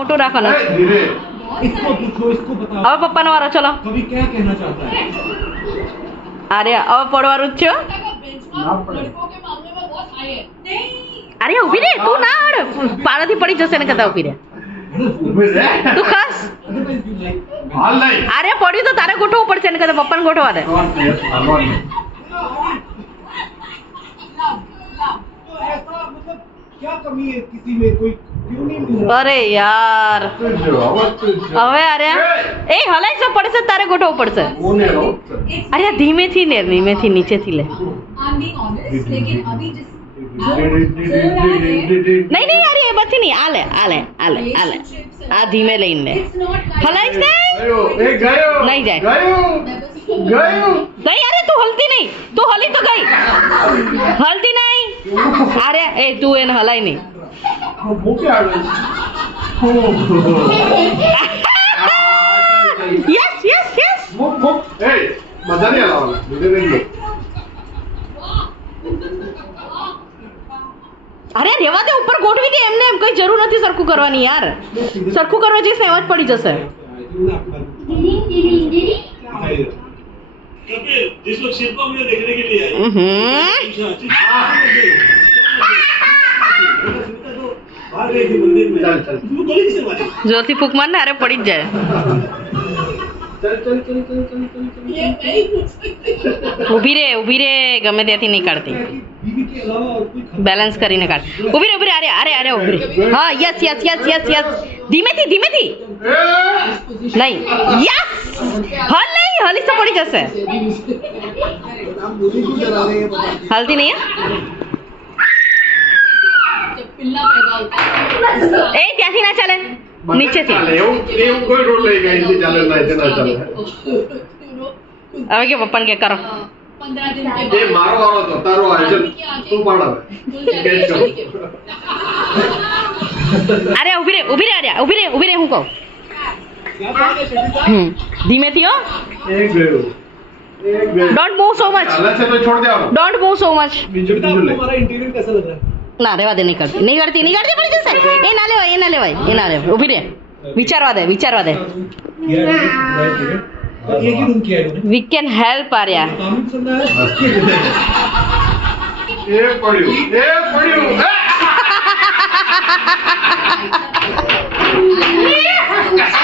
મોટું રાખવાનું धीरे इसको पूछो, इसको बताओ હવે પપ્પાનો વારો ચલો कभी क्या कहना चाहता है। અરે હવે પડવાનું જ છે અરે ઊભી રે તું ના હડ પારાથી પડી જશે ને કદા ઊભી રે તું ખસ Otherwise you like हाल नहीं અરે પડ્યું તો તારે ગોઠવવું પડશે ને કદા પપ્પાને ગોઠવા દે तो ऐसा मतलब क्या कमी है किसी में, कोई क्यों नहीं मिल रहा। અરે યાર હવે અરે એ હલાઈ તો પડશે તારે ગોઠવવું પડશે અરે ધીમેથી ને ધીમેથી નીચેથી લે નહીં નહીં અરે એ બચી નહીં આલે આલે આલે આલે આ ધીમે લઈને લે હલાઈશ ને નહીં જાય ગઈ અરે તું હલતી નહીં તું હલી તો ગઈ હલતી નહીં અરે એ તું એને હલાય નહીં યસ યસ યસ मजा नहीं आ रहा धीरे धीरे અરે રેવા દે ઉપર ગોઠવી દે એમને એમ કઈ જરૂર નથી સરખું કરવાની યાર સરખું કરવા જઈશ એમ જ પડી જશે कपिल, जिस लोग शिल्प को मुझे देखने के लिए आए बाहर गई थी मंदिर में। चल चल तू बोली किसे मारे? જોરથી ફૂંક માર ને અરે પડી જ જાય चल चल चल चल चल चल ઊભી રે ગમે ત્યાંથી નહીં કાઢતી बीवी के अलावा और कोई खबर બેલેન્સ કરીને કાઢ ઊભી રે અરે અરે अरे ઊભી રે હા yes yes yes yes yes ધીમેથી ધીમેથી નહીં યસ હલ નહીં હલી તો પડી જશે હલતી નહીં હે? એ ત્યાંથી ના ચાલે નીચેથી એવું કોઈ રોલ લઈ ગઈ છે ચાલે ના છે ના ચાલે હવે કે પપ્પાને કે કરો એ મારો વારો તો તારો આવે છે તું પાડ હવે કેચ કર અરે ઊભી રે હું કહું ધીમેથી હો એક ગયો ડોન્ટ મૂવ સો મચ ચાલે છે તો છોડ દેવાનો ડોન્ટ મૂવ સો મચ બીજું बेटा, બીજું લે आपको हमारा इंटरव्यू कैसा लग रहा है? ના રેવા દે નહીં કરતી પડી જશે એ ના લેવાય ઊભી રે વિચારવા દે एक ही रूम किया है इन्होंने। વી કેન હેલ્પ આર્યા कानून चल रहा है એ પડ્યું